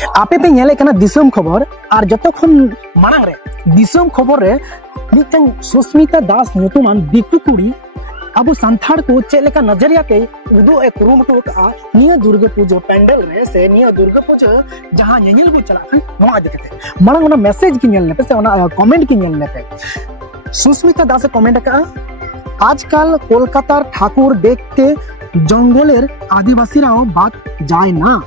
आपे पे नेले कना दिसम खबर और जतखन मांग रे दिसम खबर रे मिटन सुस्मिता दास नुतुमान दिकु कुड़ी अब सांथाड़ को चेलेका नजरिया के उदो एक रूम टू का निया दुर्गा पूजा पेंडल रे से निया दुर्गा पूजा जहां नेनेल को चला खन नोआ दिखते मांग ओना मैसेज की नेल पे से ओना कमेंट की नेल पे सुस्मिता दास कमेंट का आजकल कोलकातार ठाकुर देखते जंगलेर आदिवासीराओ बात जाए ना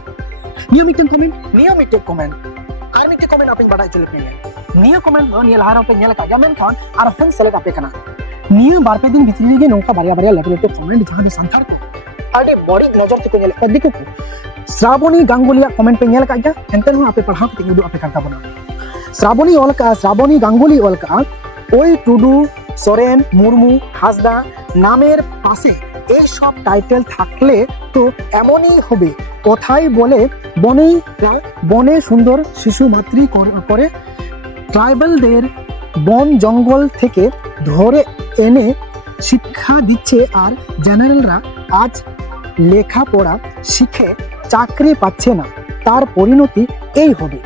नियमित कमेंट आर मिटे कमेंट आपन बड़ा चले पे निया कमेंट दो निया लहारा पे नेल का जामेन खान आर हम सेलेक्ट आपे कना निया बार पे दिन भितरी गे नोका बारिया बारिया लटलट कमेंट जहां दे संथार को आडे बड़ी नजर ते को नेल का दिको श्रावणी गांगुलिया कमेंट पे नेल का गया एंतन हम आपे पढ़ा के दो आपे करता बना श्रावणी गांगुली ओल का ओई टुडू सोरेन मुर्मू हासदा नामेर पाशे এই সব টাইটেল থাকলে তো এমনই হবে কথাই বলে বনে সুন্দর শিশু মাতৃ করে ট্রাইবালদের বন জঙ্গল থেকে ধরে এনে শিক্ষা দিচ্ছে আর জেনারেলরা আজ লেখাপড়া শিখে চাকরি পাচ্ছে না তার পরিণতি এই হবে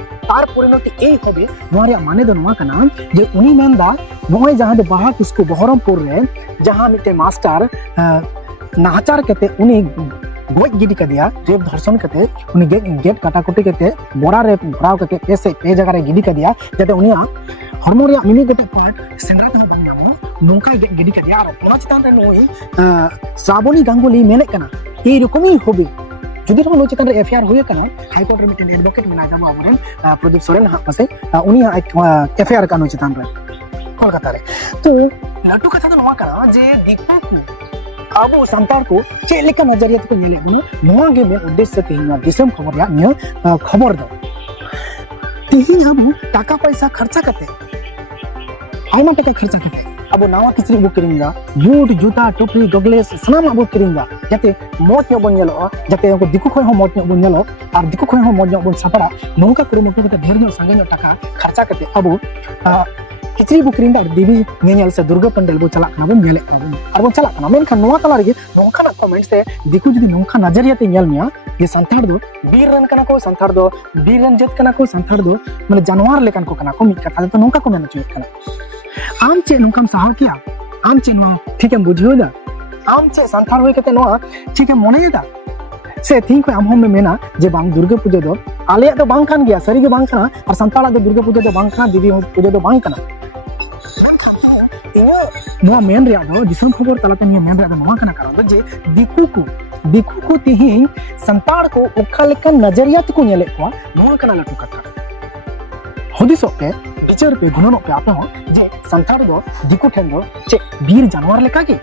नोरे माने दो नोआ कना जे उनी मेंदा नोय जहां दे बाहा किसको बहरमपुर रे जहां मिटे मास्टर नाचार कते उनी गोज गिडी कदिया रेप धर्षण कते उनी गेट काटाकुटी कते बोरा रे भराव कते पैसे पे जगह रे गिडी कदिया जते उनिया हरमो रे मिनी गोटे पार्ट सेंद्रा ते बन नामो नोंका गिडी कदिया और ओना चितान रे नोई श्रावणी गांगुली मेने कना ए रकमई होबे जुदी हम लोग चितान रे एफआईआर हुए कना हाईकोर्ट रे मिटेन एडवोकेट मेना जामा अबरेन प्रदीप सोरेन हा पासे उनी एफआईआर का नो चितान रे कोलकाता रे तो लट्टू कथा तो नोआ करा जे दिक्कत अब संतार को चेलेका नजरिया को नेले नोआ गे में उद्देश्य तेना दिसम खबर या निया खबर दो तेही अब टाका पैसा खर्चा करते आइमा टाका खर्चा करते अब नावा किचरी बो किरिंगा बूट जूता टोपी गगलेस सनाम अब किरिंगा जाते मोच न बन नेलो जाते को दिकु खय हो मोच न बन नेलो और दिकु खय हो मोच न बन सापड़ा नोंका कुरुमुटु कते ढेर न संगे न टाका खर्चा करते अब किचरी बो किरिंगा देवी नेनेल से दुर्गा पंडल बो चला बो नेले और बो चला ना मेनखान नोआ तला रे नोंका ना कमेंट से दिकु जदी नोंका नजरिया ते नेल मिया ये संथाड़ दो बीर रन कना को संथाड़ दो बीर रन जत कना को संथाड़ दो माने जानवर लेकन को कना को मिट कथा तो नोंका को मेना चाहिए कना आम चे नोंकाम साहब किया आम चे नो ठीक है बुझियो दा आम चे संथाड़ होय कते नो ठीक है मने दा से थिंक आम हम मेना जे बांग दुर्गा पूजा दो आले तो बांग खान गया सरी के बांग खाना और संताड़ा दो दुर्गा पूजा दो बांग खाना देवी पूजा दो बांग खाना नोआ मेन रिया दो दिसम खबर तलाते निया मेन रिया दो नोआ कना कारण दो जे दिकु को तिहिं संताड़ को ओखा लेका नजरिया को नेले को नोआ कना लटू कथा हदिसो पे विचार पे गुणनो पे आपे हो जे संताड़ दो दिकु ठेन दो चे बीर जानवर लेका की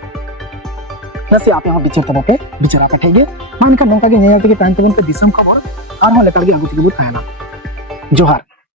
नसे आपे हो विचार तबो पे विचार का ठेगे मान का नोका के नेया के तान तबन पे दिसम खबर आर हो लेकर के आगु तिगु थायना जोहार।